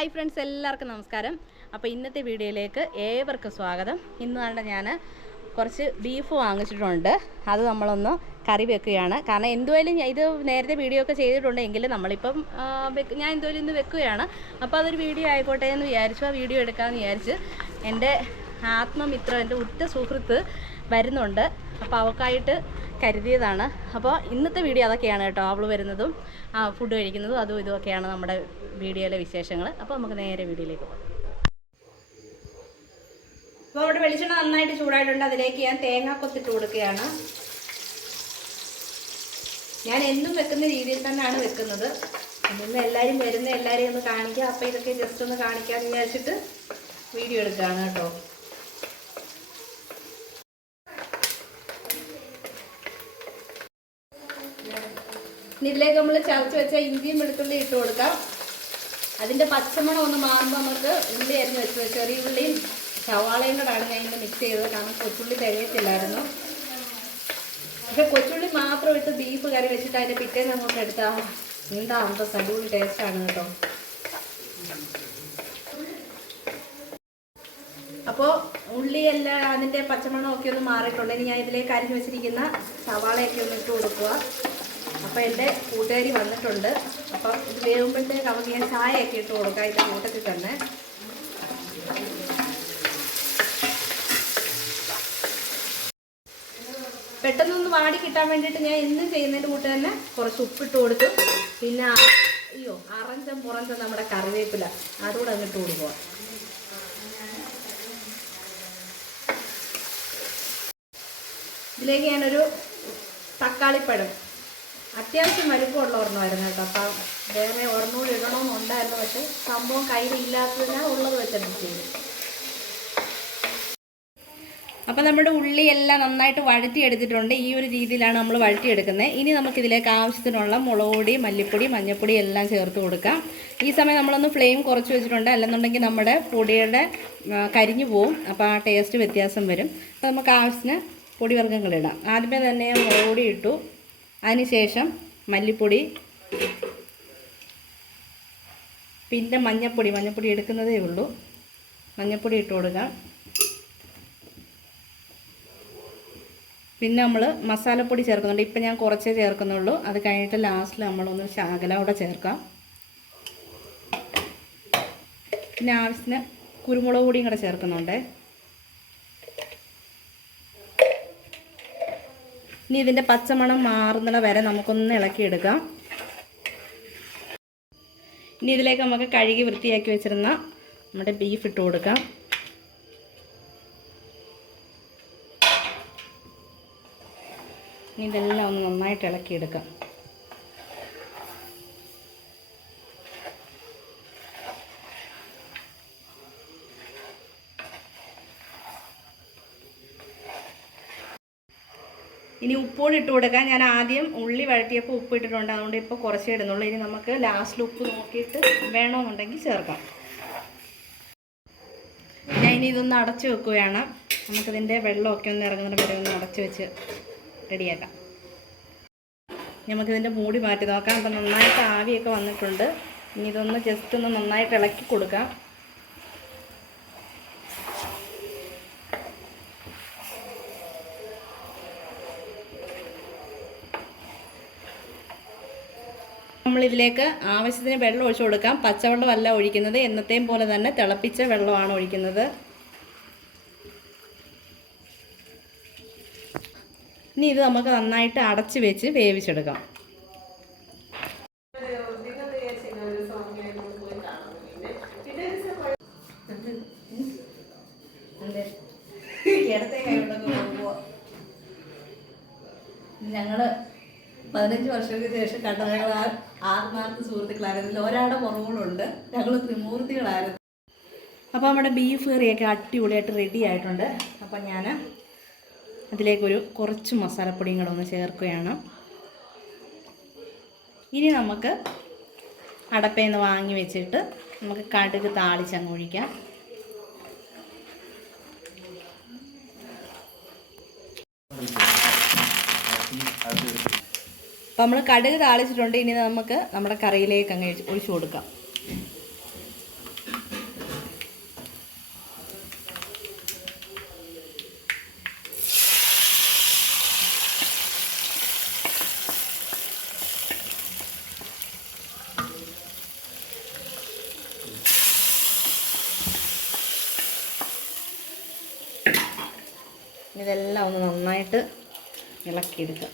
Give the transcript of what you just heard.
Hi friends എല്ലാവർക്കും നമസ്കാരം. അപ്പോൾ ഇന്നത്തെ വീഡിയോയിലേക്ക് ഏവർക്കും സ്വാഗതം. ഇന്ന് കണ്ട ഞാൻ കുറച്ച് ബീഫ് വാങ്ങിച്ചിട്ടുണ്ട്. അത് നമ്മളൊന്ന് കറി വെക്കുകയാണ്. കാരണം എന്തുമായാലും ഇത് നേരത്തെ വീഡിയോ ഒക്കെ ചെയ്തിട്ടുണ്ട് എങ്കിലും നമ്മളിപ്പം ഞാൻ എന്തുമായാലും ഇന്ന് വെക്കുകയാണ്. അപ്പോൾ അതൊരു വീഡിയോ ആയിക്കോട്ടെ എന്ന് വിചാരിച്ചു ആ വീഡിയോ എടുക്കാമെന്ന് വിചാരിച്ച് എന്റെ ആത്മമിത്രം എന്റെ ഉറ്റ സുഹൃത്ത് വരുന്നുണ്ട്. അപ്പോൾ അവൾക്കായിട്ട് കരുതിയതാണ്. അപ്പോൾ ഇന്നത്തെ വീഡിയോ അതൊക്കെയാണ് കേട്ടോ. അവൾ വരുന്നതും ആ ഫുഡ് കഴിക്കുന്നതും അതും ഇതുമൊക്കെയാണ് നമ്മുടെ വീഡിയോയിലെ വിശേഷങ്ങൾ. അപ്പോൾ നമുക്ക് നേരെ വീഡിയോയിലേക്ക് പോകാം. അപ്പോൾ അവിടെ വെളിച്ചെണ്ണ നന്നായിട്ട് ചൂടായിട്ടുണ്ട്. അതിലേക്ക് ഞാൻ തേങ്ങ കൊത്തിട്ട് കൊടുക്കുകയാണ്. ഞാൻ എന്നും വെക്കുന്ന രീതിയിൽ തന്നെയാണ് വെക്കുന്നത്. ഇന്ന് എല്ലാവരും വരുന്ന എല്ലാവരെയും ഒന്ന് കാണിക്കുക അപ്പോൾ ഇതൊക്കെ ജസ്റ്റ് ഒന്ന് കാണിക്കാമെന്ന് വിചാരിച്ചിട്ട് വീഡിയോ എടുക്കുകയാണ് കേട്ടോ. ഇതിലേക്ക് നമ്മൾ ചതച്ച് വെച്ച ഇഞ്ചിയും വെളുത്തുള്ളി ഇട്ട് കൊടുക്കാം. അതിന്റെ പച്ചമണം ഒന്ന് മാറുമ്പോൾ നമുക്ക് ഉള്ളി അരിഞ്ഞ് വെച്ച് ചെറിയ ഉള്ളിയും സവാളയും കൂടാണ് ഞാൻ ഇന്ന് മിക്സ് ചെയ്തത്. കാരണം കൊച്ചുള്ളി തികയത്തില്ലായിരുന്നു. പക്ഷെ കൊച്ചുള്ളി മാത്രം ഇട്ട് ബീഫ് കറി വെച്ചിട്ട് അതിന്റെ പിറ്റേ അങ്ങോട്ട് എടുത്താൽ എന്താ അന്തസ് ടേസ്റ്റ് ടേസ്റ്റാണ് കേട്ടോ. അപ്പോൾ ഉള്ളിയെല്ലാം അതിന്റെ പച്ചമണമൊക്കെ ഒന്ന് മാറിയിട്ടുണ്ട്. ഇനി ഞാൻ ഇതിലേക്ക് അരിഞ്ഞ് വെച്ചിരിക്കുന്ന സവാളയൊക്കെ ഒന്ന് ഇട്ട് കൊടുക്കുക അപ്പോൾ എന്റെ കൂട്ടുകാരി വന്നിട്ടുണ്ട്. അപ്പം ഇത് വേകുമ്പോഴത്തേക്ക് അവർക്ക് ഞാൻ ചായയൊക്കെ ഇട്ട് കൊടുക്കാം. ഇതിന്റെ കൂട്ടത്തിൽ തന്നെ. പെട്ടെന്നൊന്ന് വാടി കിട്ടാൻ വേണ്ടിയിട്ട് ഞാൻ എന്നും ചെയ്യുന്നതിന്റെ കൂട്ട് തന്നെ കുറച്ച് ഉപ്പിട്ട് കൊടുത്തു. പിന്നെ അയ്യോ അറഞ്ചം പുറഞ്ചം നമ്മുടെ കറിവേപ്പില. അതുകൂടെ അങ്ങ് ഇട്ട് കൊടുക്കുക ഇതിലേക്ക് ഞാനൊരു തക്കാളിപ്പഴം അത്യാവശ്യം വലിപ്പമുള്ള ഒരെണ്ണമായിരുന്നു കേട്ടോ. അപ്പം വേറെ ഒരെണ്ണം കൂടി ഇടണമെന്നുണ്ടായിരുന്നു പക്ഷെ സംഭവം കയ്യിലില്ലാത്തതിനാൽ ഉള്ളത് വെച്ചിട്ട് ചെയ്തു അപ്പോൾ നമ്മുടെ ഉള്ളി എല്ലാം നന്നായിട്ട് വഴറ്റിയെടുത്തിട്ടുണ്ട്. ഈ ഒരു രീതിയിലാണ് നമ്മൾ വഴറ്റിയെടുക്കുന്നത്. ഇനി നമുക്കിതിലേക്ക് ആവശ്യത്തിനുള്ള മുളക് പൊടി മല്ലിപ്പൊടി മഞ്ഞൾപ്പൊടി എല്ലാം ചേർത്ത് കൊടുക്കാം. ഈ സമയം നമ്മളൊന്ന് ഫ്ലെയിം കുറച്ച് വെച്ചിട്ടുണ്ട്. അല്ലെന്നുണ്ടെങ്കിൽ നമ്മുടെ പൊടിയുടെ കരിഞ്ഞു പോവും. അപ്പോൾ ആ ടേസ്റ്റ് വ്യത്യാസം വരും. അപ്പോൾ നമുക്ക് ആവശ്യത്തിന് പൊടിവർഗങ്ങളിടാം ആദ്യമേ തന്നെ മുളക് പൊടി ഇട്ടു. അതിനുശേഷം മല്ലിപ്പൊടി പിന്നെ മഞ്ഞൾപ്പൊടി മഞ്ഞൾപ്പൊടി എടുക്കുന്നതേ ഉള്ളൂ. മഞ്ഞൾപ്പൊടി ഇട്ട് കൊടുക്കാം. പിന്നെ നമ്മൾ മസാലപ്പൊടി ചേർക്കുന്നുണ്ട്. ഇപ്പം ഞാൻ കുറച്ചേ ചേർക്കുന്നുള്ളൂ. അത് കഴിഞ്ഞിട്ട് ലാസ്റ്റിൽ നമ്മളൊന്ന് ശാകല കൂടെ ചേർക്കാം. പിന്നെ ആവശ്യത്തിന് കുരുമുളക് പൊടിയും കൂടെ ചേർക്കുന്നുണ്ട്. ഇനി ഇതിന്റെ പച്ചമണം മാറുന്നത് വരെ നമുക്കൊന്ന് ഇളക്കിയെടുക്കാം. ഇനി ഇതിലേക്ക് നമുക്ക് കഴുകി വൃത്തിയാക്കി വെച്ചിരുന്ന നമ്മുടെ ബീഫ് ഇട്ട് കൊടുക്കാം. ഇനി ഇതെല്ലാം ഒന്ന് നന്നായിട്ട് ഇളക്കിയെടുക്കാം. ഇനി ഉപ്പോട് ഇട്ട് കൊടുക്കാൻ ഞാൻ ആദ്യം ഉള്ളി വഴറ്റിയപ്പോൾ ഉപ്പ് ഇട്ടിട്ടുണ്ട്. അതുകൊണ്ട് ഇപ്പോൾ കുറച്ചേ ഇടുന്നുള്ളൂ. ഇനി നമുക്ക് ലാസ്റ്റിൽ ഉപ്പ് നോക്കിയിട്ട് വേണമെന്നുണ്ടെങ്കിൽ ചേർക്കാം. ഞാൻ ഇനി ഇതൊന്ന് അടച്ചു വെക്കുകയാണ്. നമുക്കിതിന്റെ വെള്ളമൊക്കെ ഒന്ന് ഇറങ്ങുന്ന വരെ ഒന്ന് അടച്ചു വെച്ച് റെഡിയാക്കാം. നമുക്കിതിന്റെ മൂടി മാറ്റി നോക്കാം. അപ്പം നന്നായിട്ട് ആവിയൊക്കെ വന്നിട്ടുണ്ട്. ഇനി ഇതൊന്ന് ജസ്റ്റ് ഒന്ന് നന്നായിട്ട് ഇളക്കി കൊടുക്കാം. നമ്മളിതിലേക്ക് ആവശ്യത്തിന് വെള്ളം ഒഴിച്ചു കൊടുക്കാം. പച്ചവെള്ളമല്ല ഒഴിക്കുന്നത്. എന്നത്തെയും പോലെ തന്നെ തിളപ്പിച്ച വെള്ളമാണ് ഒഴിക്കുന്നത്. ഇനി ഇത് നമുക്ക് നന്നായിട്ട് അടച്ച് വെച്ച് വേവിച്ചെടുക്കാം. ഞങ്ങൾ പതിനഞ്ച് വർഷങ്ങൾക്ക് ശേഷം കണ്ട ഞങ്ങൾ ആത്മാർത്ഥ സുഹൃത്തുക്കളായിരുന്നു. ഒരാളുടെ കുറവുകളുണ്ട് ഞങ്ങൾ ത്രിമൂർത്തികളായിരുന്നു. അപ്പോൾ നമ്മുടെ ബീഫ് കറിയൊക്കെ അടിപൊളിയായിട്ട് റെഡി ആയിട്ടുണ്ട്. അപ്പം ഞാൻ അതിലേക്കൊരു കുറച്ച് മസാലപ്പൊടിയും കൂടെ ഒന്ന് ചേർക്കുകയാണ്. ഇനി നമുക്ക് അടപ്പയിൽ നിന്ന് വാങ്ങി വെച്ചിട്ട് നമുക്ക് കടുക് താളിച്ചങ്ങ് ഒഴിക്കാം. അപ്പോൾ നമ്മൾ കടുക് താളിച്ചിട്ടുണ്ട്. ഇനി നമുക്ക് നമ്മുടെ കറിയിലേക്ക് അങ്ങ് ഒഴിച്ചു കൊടുക്കാം. ഇതെല്ലാം ഒന്ന് നന്നായിട്ട് ഇളക്കിയെടുക്കാം.